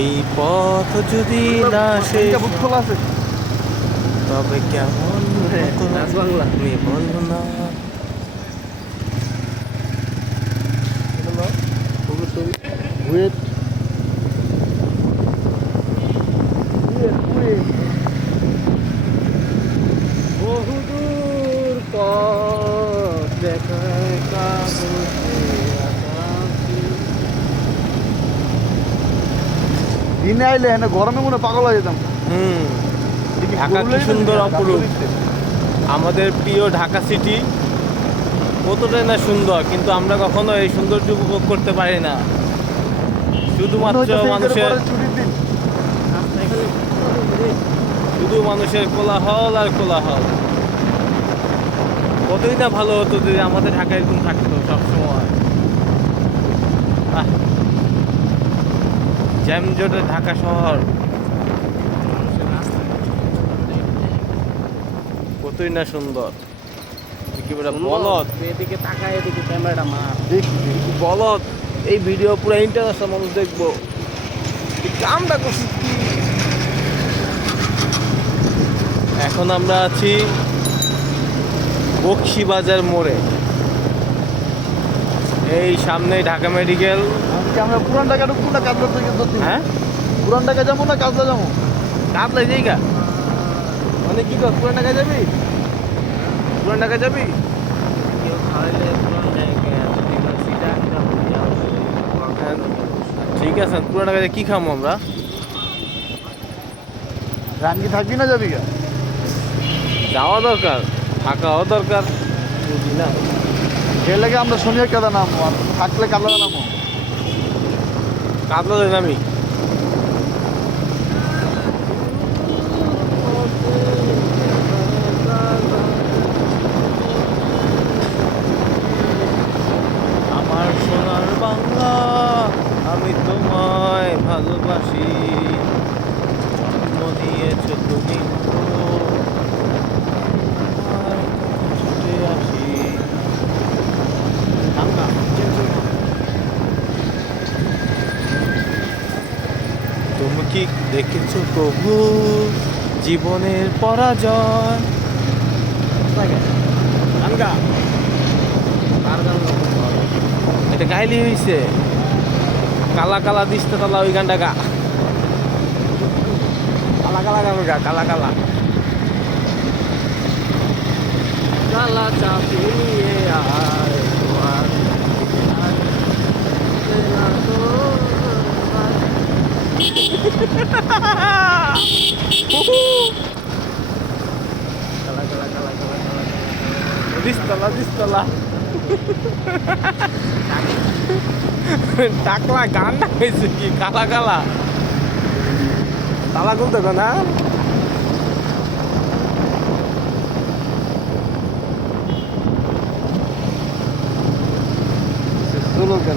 এই পথ যদি না শেষ তবে কেমন আমি বলবো না। বহুদূর পথ দেখায় দিনে আইলে হ্যাঁ গরমে মনে পাগল হয়ে যেতাম। ঢাকা কি সুন্দর অপরূপ। আমাদের প্রিয় ঢাকা সিটি কতটাই না সুন্দর, কিন্তু আমরা কখনো এই সৌন্দর্য উপভোগ করতে পারি না। শুধুমাত্র মানুষের কোলাহল আর কোলাহল। কতই না ভালো হতো যদি আমাদের ঢাকা এরকম থাকতো সবসময়। জ্যামজটের ঢাকা শহর কতই না সুন্দর। বলদ এদিকে তাকায়, এদিকে ক্যামেরাটা মার বলদ। এই ভিডিও পুরো ইন্টারন্যাশনাল মানুষ দেখবো। কামটা করছি। এখন আমরা আছি বকশীবাজার মোড়ে। এই সামনে ঢাকা মেডিকেল। আমরা পুরান ঢাকা ঢুকবো না কাজলা থেকে? হ্যাঁ, পুরান ঢাকা যাবো না কাজলা যাবো? কাজলা জায়গা মানে কি কর? পুরান ঢাকা যাবি? পুরান ঢাকা যাবি? ঠিক আছে, পুরান ঢাকায় কি খাবো আমরা? রানকি থাকবি না যাবি? যাওয়া দরকার, থাকাও দরকার। বুঝি না গেলে আমরা শনিবার কাদা নামবো, আর থাকলে কাদলা নামবো। কাজলা নামি আমার সোনার বাংলা, আমি তোমায় ভালোবাসি। জন্ম দিয়েছ তুমি, ছুটে আসি। তুমি কি দেখেছ প্রভু জীবনের পরাজয়? এটা গাইলি হয়েছে কালা কালা দিস্তে তালা ওই গানটা গা। কালা কালা গান গা, কালা কালা কালা চাপিয়ে আয় তোমার দিস্তলা দিস্তলা টাকলা গান না হয়েছে কি? কালা কালা তালা খুলতে হবে না?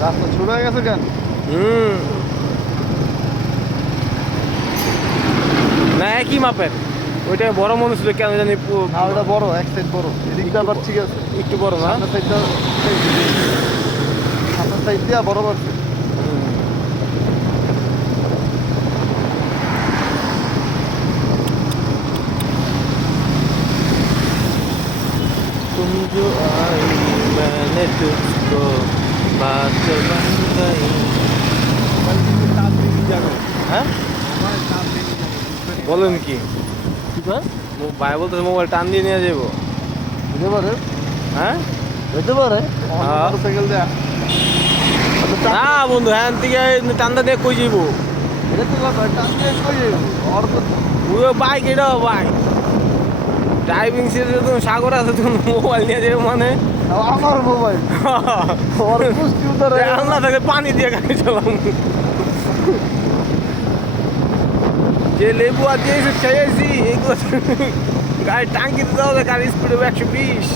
রাস্তা ছোট হয়ে গেছে কেন? না একই মাপের। ওইটা বড় মনে ছিল কেন জানি। না ওটা বড়, এক সাইড বড়। এদিকটা আবার ঠিক আছে, একটু বড় না? সামনের সাইডটা, সামনের সাইড দিয়ে বড় আছে। तुम जो आई मैंने तुझको बात बन गई। হ্যাঁ বলেন কি? ভাই বলতে মোবাইল টান দিয়ে নিয়ে যাবো? হতে পারে, হ্যাঁ হতে পারে। মোটরসাইকেল দেয়া না বন্ধু, হ্যাঁ থেকে টান্দা দিয়ে কই যাবো? এটা তো কথা, টান দিয়ে কই যাবো? আর তো ওই বাইক, এটাও বাইক। ড্রাইভিং সিটে তুমি সাগর আছে, তুমি মোবাইল নিয়ে যাবে মানে? আমার মোবাইল ওর পুষ্টি উতারে আল্লাহ তাকে পানি দিয়ে গাড়ি চালাম। যে লেবু আর দিয়েছে খেয়েছি এগুলো গাড়ি টাঙ্কিতে দেওয়া যায়। গাড়ির স্পিড হবে 120।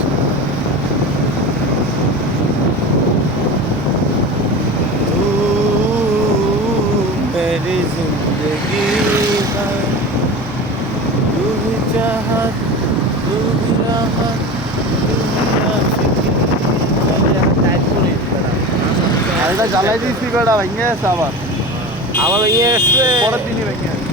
मेरी जिंदगी तू ही चाहत तू ही राहत तू ही आशिकी। গাড়িটা জ্বালাই দিয়েছি বেড়া, ভেঙে গেছে আবার। আবার ভেঙে গেছে। পরের দিনই ভেঙে গেছে।